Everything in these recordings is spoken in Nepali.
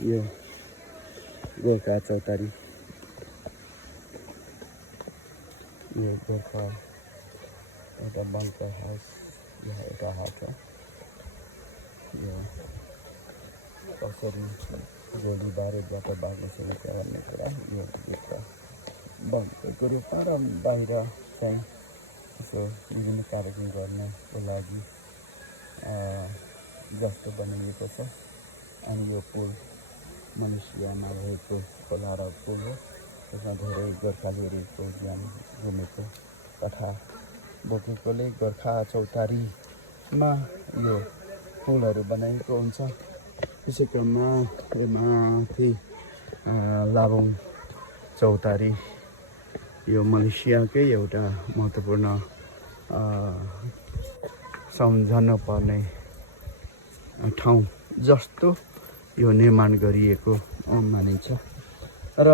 यो गोर्खा चौतारी, यो गोर्खा एउटा बङ्कर हाउस, यहाँ एउटा हट हो। यो कसरी गोली बारुदबाट बाँच्न सकिन्छ भन्ने कुरा यो भित्र बङ्करको रूपमा र बाहिर चाहिँ यसो विभिन्न कार्यक्रम गर्नको लागि जस्तो बनाइएको छ। अनि यो पुल मलेसियामा रहेको खोला र पुल हो। त्यसमा धेरै गोर्खालीहरूको ज्यान गुमेको कथा बोकेकोले गोर्खा चौतारीमा यो पुलहरू बनाइएको हुन्छ। त्यसै क्रममा यो माथि लाबोङ चौतारी यो मलेसियाकै एउटा महत्त्वपूर्ण सम्झनु पर्ने ठाउँ जस्तो यो निर्माण गरिएको मानिन्छ। र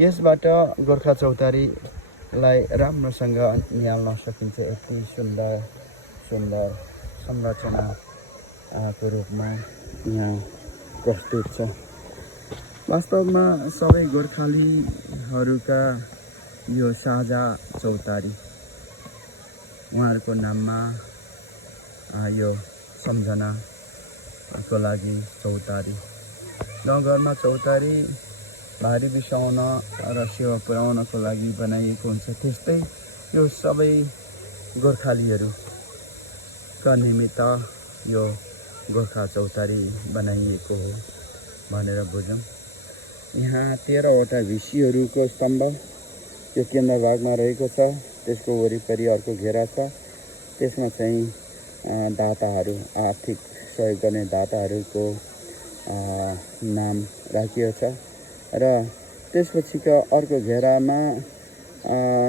यसबाट गोर्खा चौतारीलाई राम्रोसँग निहाल्न सकिन्छ। यति सुन्दर संरचनाको रूपमा यहाँ प्रस्तुत छ। वास्तवमा सबै गोर्खालीहरूका यो साझा चौतारी, उहाँहरूको नाममा यो सम्झनाको लागि चौतारी, गाउँघरमा चौतारी भारी बिसाउन र सेवा पुर्याउनको लागि बनाइएको हुन्छ। त्यस्तै यो सबै गोर्खालीहरूका निमित्त यो गोर्खा चौतारी बनाइएको हो भनेर बुझौँ। यहाँ 13वटा भिसीहरूको स्तम्भ यो केन्द्र भागमा रहेको छ। त्यसको वरिपरि अर्को घेरा छ। त्यसमा चाहिँ दाताहरू, आर्थिक सहयोग गर्ने दाताहरूको नाम राखिएको छ। र त्यसपछिका अर्को घेरामा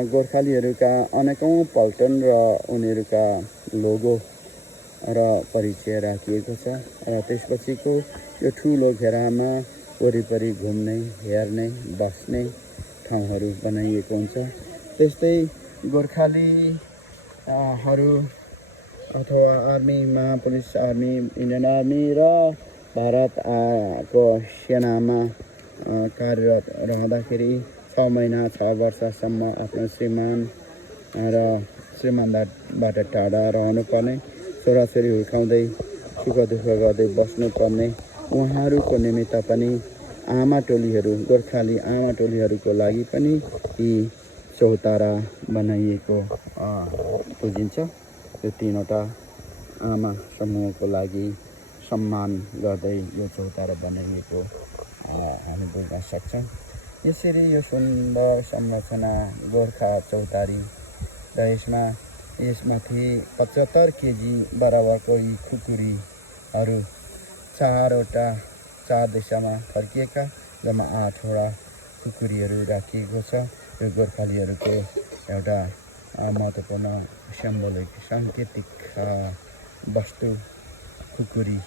गोर्खालीहरूका अनेकौँ पल्टन र उनीहरूका लोगो र परिचय राखिएको छ। र त्यसपछिको यो ठुलो घेरामा वरिपरि घुम्ने, हेर्ने, बस्ने ठाउँहरू बनाइएको हुन्छ। त्यस्तै गोर्खालीहरू अथवा आर्मीमा, पुलिस आर्मी, इन्डियन आर्मी र भारतको सेनामा कार्यरत रहँदाखेरि 6 महिना 6 वर्षसम्म आफ्नो श्रीमानबाट टाढा रहनुपर्ने, छोराछोरी हुर्काउँदै सुख दुःख गर्दै बस्नुपर्ने उहाँहरूको निमित्त पनि आमा टोलीहरू, गोर्खाली आमा टोलीहरूको लागि पनि यी चौतारा बनाइएको बुझिन्छ। यो 3वटा आमा समूहको लागि सम्मान गर्दै यो चौतारा बनाइएको हामी बुझ्न सक्छौँ। यसरी यो सुन्दर संरचना गोर्खा चौतारी र यसमाथि 75 केजी बराबरको यी खुकुरीहरू 4 दिशामा फर्किएका जम्मा 8वटा खुकुरीहरू राखिएको छ। यो गोर्खालीहरूको एउटा महत्त्वपूर्ण सिम्बोलिक साङ्केतिक वस्तु खुकुरी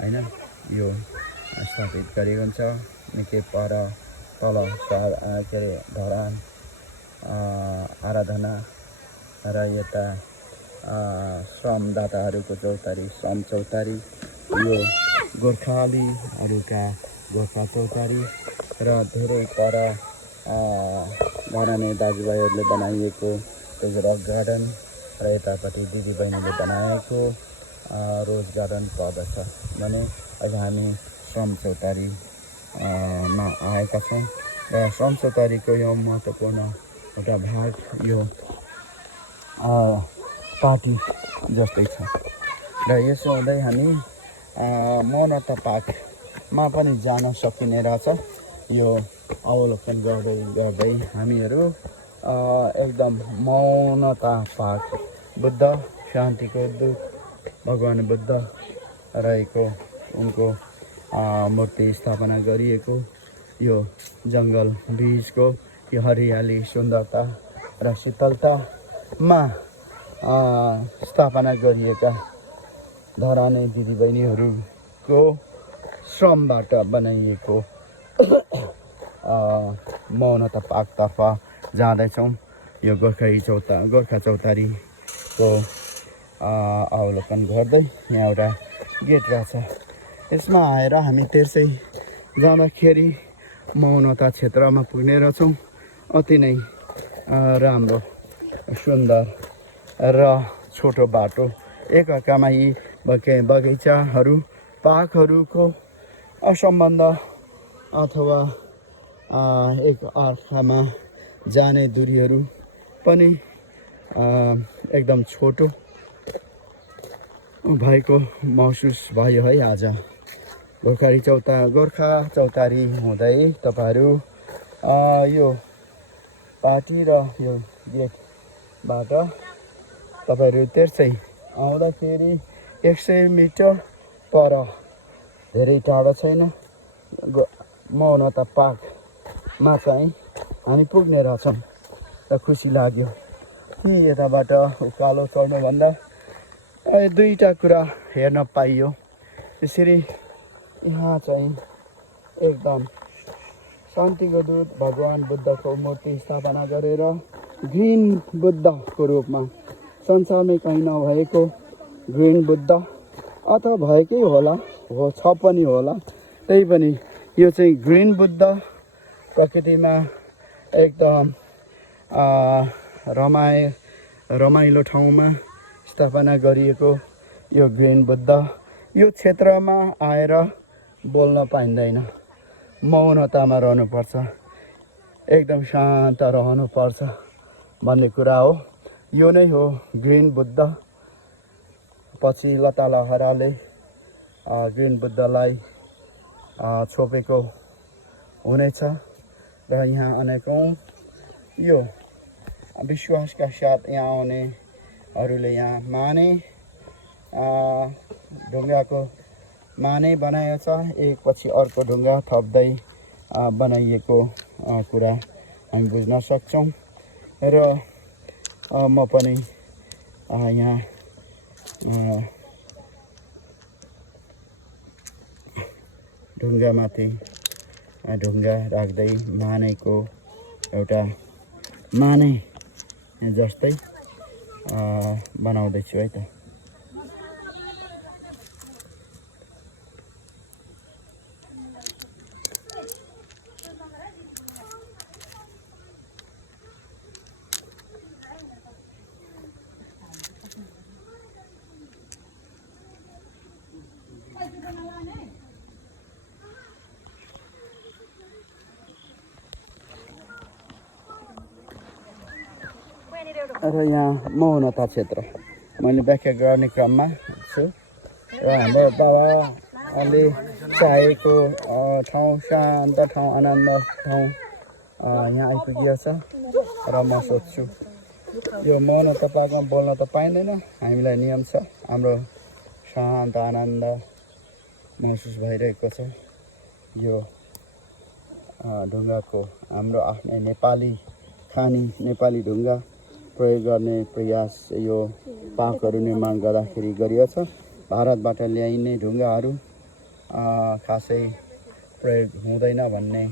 होइन, यो स्थापित गरिएको हुन्छ। निकै तल धरान आराधना र यता श्रमदाताहरूको चौतारी, श्रम चौतारी, यो गोर्खालीहरूका गोर्खा चौतारी र धेरै पर धराने दाजुभाइहरूले बनाइएको रक गार्डन र यतापट्टि दिदीबहिनीले बनाएको रोज गार्डन पर्दछ भने आज हामी श्रम चौतारीमा आएका छौँ। र श्रम चौतारीको यो महत्त्वपूर्ण एउटा भाग यो पार्टी जस्तै छ। र यसो हुँदै हामी मौनता पार्कमा पनि जान सकिने रहेछ। यो अवलोकन गर्दै हामीहरू एकदम मौनता पार्क, बुद्ध शान्तिको दूत भगवान बुद्ध रहेको उनको मूर्ति स्थापना गरिएको यो जङ्गल बिचको यो हरियाली, सुन्दरता र शीतलतामा स्थापना गरिएका धराने दिदीबहिनीहरूको श्रमबाट बनाइएको मौनता पार्कतर्फ जाँदैछौँ। यो गोर्खा चौतारीको अवलोकन गर्दै यहाँ एउटा गेट रहेछ। यसमा आएर हामी तेर्सै जाँदाखेरि मौनता क्षेत्रमा पुग्ने रहेछौँ। अति नै राम्रो सुन्दर र छोटो बाटो एकअर्कामा यी बगैँचाहरू पार्कहरूको सम्बन्ध अथवा एक अर्कामा जाने दूरीहरू पनि एकदम छोटो भएको महसुस भयो है। आज गोर्खा चौतारी हुँदै तपाईँहरू यो पार्टी र यो गेटबाट तपाईँहरू तेर्सै आउँदाखेरि 100 मिटर पर धेरै टाढो छैन मौनता पार्कमा चाहिँ हामी पुग्ने रहेछौँ र खुसी लाग्यो कि यताबाट उकालो चढ्नुभन्दा दुईवटा कुरा हेर्न पाइयो। त्यसरी यहाँ चाहिँ एकदम शान्तिको दूत भगवान् बुद्धको मूर्ति स्थापना गरेर ग्रिन बुद्धको रूपमा संसारमै कहीँ नभएको ग्रिन बुद्ध अथवा भएकै होला हो छ पनि होला। त्यही पनि यो चाहिँ ग्रिन बुद्ध प्रकृतिमा एकदम रमाइलो ठाउँमा स्थापना गरिएको यो ग्रिन बुद्ध यो क्षेत्रमा आएर बोल्न पाइँदैन, मौनतामा रहनुपर्छ, एकदम शान्त रहनुपर्छ भन्ने कुरा हो। यो नै हो ग्रिन बुद्ध। पछि लता लहराले ग्रिन बुद्धलाई छोपेको हुनेछ र यहाँ अनेकौँ यो विश्वासका साथ यहाँ आउनेहरूले यहाँ माने ढुङ्गाको माने बनाएको छ। एक पछि अर्को ढुङ्गा थप्दै बनाइएको कुरा हामी बुझ्न सक्छौँ र म पनि यहाँ ढुङ्गामाथि ढुङ्गा राख्दै मानेको एउटा माने जस्तै बनाउँदैछु है त। र यहाँ मौनता क्षेत्र मैले व्याख्या गर्ने क्रममा छु र हाम्रो बाबाले चाहेको ठाउँ शान्त ठाउँ आनन्द ठाउँ यहाँ आइपुगिएको छ र म सोध्छु यो मौनता पार्कमा बोल्न त पाइँदैन, हामीलाई नियम छ, हाम्रो शान्त आनन्द महसुस भइरहेको छ। यो ढुङ्गाको हाम्रो आफ्नै नेपाली खानी नेपाली ढुङ्गा प्रयोग गर्ने प्रयास यो पार्कहरू निर्माण गर्दाखेरि गरिएको छ। भारतबाट ल्याइने ढुङ्गाहरू खासै प्रयोग हुँदैन भन्ने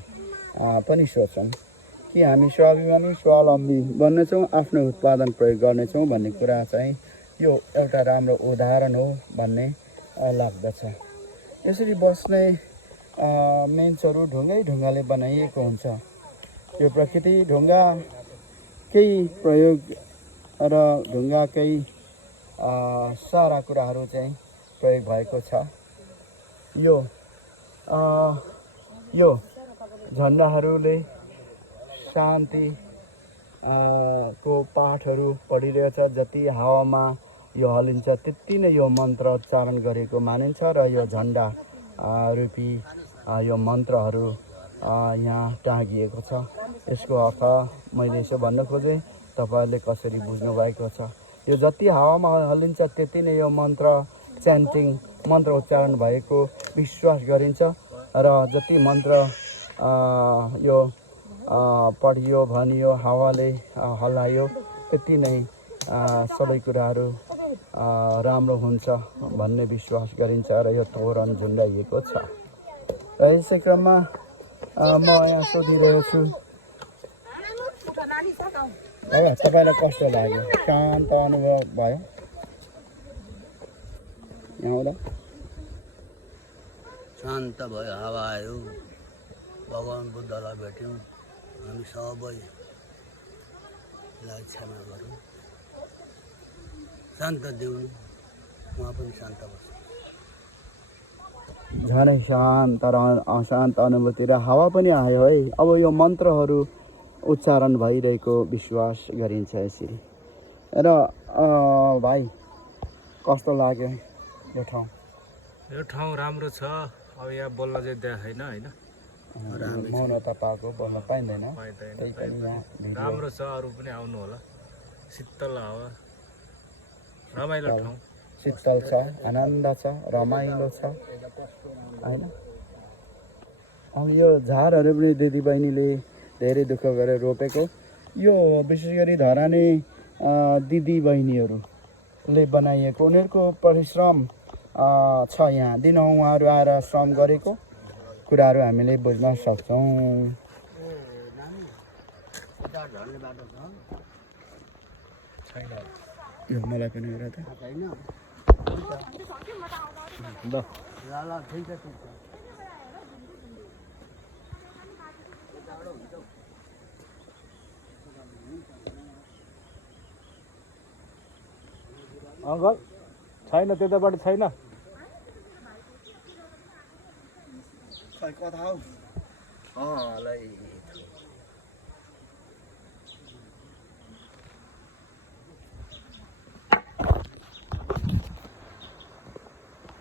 पनि सोच्छौँ कि हामी स्वाभिमानी स्वावलम्बी बन्नेछौँ, आफ्नो उत्पादन प्रयोग गर्नेछौँ भन्ने कुरा चाहिँ यो एउटा राम्रो उदाहरण हो भन्ने लाग्दछ। यसरी बस्ने मेन्सहरू ढुङ्गाले बनाइएको हुन्छ। यो प्रकृति ढुङ्गाकै प्रयोग र ढुङ्गाकै सारा कुराहरू चाहिँ प्रयोग भएको छ। यो झन्डाहरूले शान्ति को पाठहरू पढिरहेछ। जति हावामा यो हलिन्छ त्यति नै यो मन्त्र उच्चारण गरेको मानिन्छ र यो झन्डा रूपी यो मन्त्रहरू यहाँ टाँगिएको छ। यसको अर्थ मैले यसो भन्न खोजेँ, तपाईँहरूले कसरी बुझ्नु भएको छ? यो जति हावामा हलिन्छ त्यति नै यो मन्त्र उच्चारण भएको विश्वास गरिन्छ र जति मन्त्र यो पढियो भनियो हावाले हल्लायो त्यति नै सबै कुराहरू राम्रो हुन्छ भन्ने विश्वास गरिन्छ र यो तोरण झुन्डाइएको छ। र यसै क्रममा म यहाँ सोधिरहेको छु, तपाईँलाई कस्तो लाग्यो? शान्त अनुभव भयो यहाँ आउँदा? शान्त भयो, हावा आयो, भगवान् बुद्धलाई भेट्यौँ। हामी सबैलाई क्षमा गरौँ, शान्त दिउँ, उहाँ पनि शान्त बस्छ। झनै शान्त अनुभूति र हावा पनि आयो है। अब यो मन्त्रहरू उच्चारण भइरहेको विश्वास गरिन्छ यसरी। र भाइ कस्तो लाग्यो यो ठाउँ? यो ठाउँ राम्रो छ। अब यहाँ बोल्न चाहिँ देखाएन होइन, मौनता पाएको बोल्न पाइँदैन। पाइँदैन। त्यही पनि यहाँ भिडियो राम्रो छ, अरू पनि आउनु होला। शीतल हावा, रमाइलो ठाउँ। शीतल छ, आनन्द छ, रमाइलो छ होइन। अब यो झारहरू पनि दिदीबहिनीले धेरै दुःख गरेर रोपेको। यो विशेष गरी धराने दिदीबहिनीहरूले बनाइएको, उनीहरूको परिश्रम छ यहाँ। दिनहुँ उहाँहरू आएर श्रम गरेको कुराहरू हामीले बुझ्न सक्छौँ। यो मलाई पनि एउटा त अङ्कल छैन, त्यताबाट छैन। कथा हौ